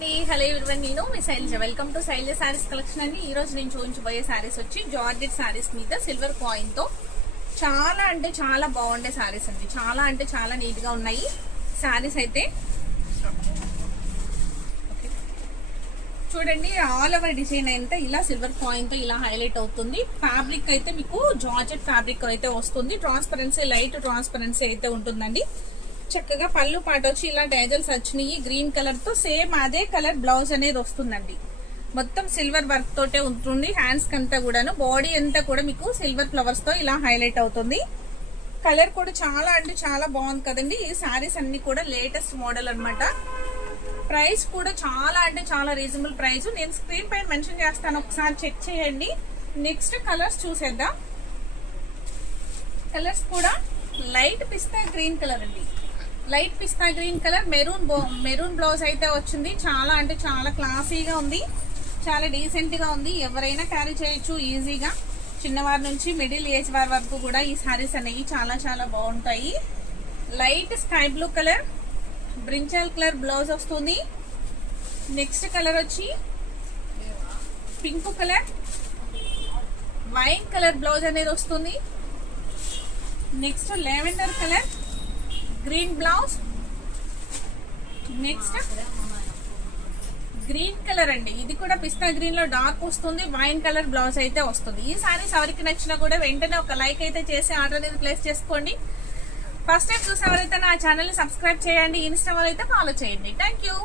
Hello everyone, నేను మీ Shailaja. Welcome to Shailaja sarees collection అండి. ఈ రోజు నేను చూపించబోయే సారీస్ వచ్చి జార్జెట్ సారీస్ మీద సిల్వర్ కాయిన్ తో చాలా అంటే చాలా బాగుండే సారీస్ అండి. చాలా అంటే చాలా నీట్ గా ఉన్నాయి సారీస్ అయితే. చూడండి, ఆల్ ఓవర్ డిజైన్ అయితే ఇలా సిల్వర్ కాయిన్ తో ఇలా హైలైట్ అవుతుంది. ఫ్యాబ్రిక్ అయితే మీకు జార్జెట్ ఫ్యాబ్రిక్ అయితే వస్తుంది. ట్రాన్స్పరెన్సీ, లైట్ ట్రాన్స్పరెన్సీ అయితే ఉంటుందండి. చక్కగా పళ్ళు పాట వచ్చి ఇలా డైజల్స్ వచ్చినాయి గ్రీన్ కలర్ తో. సేమ్ అదే కలర్ బ్లౌజ్ అనేది వస్తుందండి. మొత్తం సిల్వర్ వర్క్ తోటే ఉంటుంది. హ్యాండ్స్ కంతా కూడాను, బాడీ అంతా కూడా మీకు సిల్వర్ ఫ్లవర్స్ తో ఇలా హైలైట్ అవుతుంది. కలర్ కూడా చాలా అంటే చాలా బాగుంది కదండి. ఈ సారీస్ అన్ని కూడా లేటెస్ట్ మోడల్ అన్నమాట. ప్రైస్ కూడా చాలా అంటే చాలా రీజనబుల్ ప్రైస్. నేను స్క్రీన్ పైన మెన్షన్ చేస్తాను, ఒకసారి చెక్ చేయండి. నెక్స్ట్ కలర్స్ చూసేద్దాం. కలర్స్ కూడా లైట్ పిస్తా గ్రీన్ కలర్ అండి. లైట్ పిస్తా గ్రీన్ కలర్, మెరూన్ బ్లౌజ్ అయితే వచ్చింది. చాలా అంటే చాలా క్లాసీగా ఉంది, చాలా డీసెంట్ గా ఉంది. ఎవరైనా క్యారీ చేయొచ్చు ఈజీగా. చిన్నవారి నుంచి మిడిల్ ఏజ్ వారి వరకు కూడా ఈ సారీస్ అనేవి చాలా చాలా బాగుంటాయి. Light sky blue colour, brinjal colour blouse వస్తుంది. నెక్స్ట్ కలర్ వచ్చి pink colour, wine colour blouse అనేది వస్తుంది. Next lavender colour green blouse. Next green colour అండి, ఇది కూడా పిస్తా గ్రీన్ లో డార్క్ వస్తుంది. వైన్ కలర్ బ్లౌజ్ అయితే వస్తుంది. ఈ సారీస్ ఎవరికి నచ్చినా కూడా వెంటనే ఒక లైక్ అయితే చేసి ఆర్డర్ అనేది ప్లేస్ చేసుకోండి. ఫస్ట్ టైం చూసేవారైతే నా ఛానల్ ని సబ్స్క్రైబ్ చేయండి. ఇన్స్టా వాళ్ళైతే ఫాలో చేయండి. Thank you.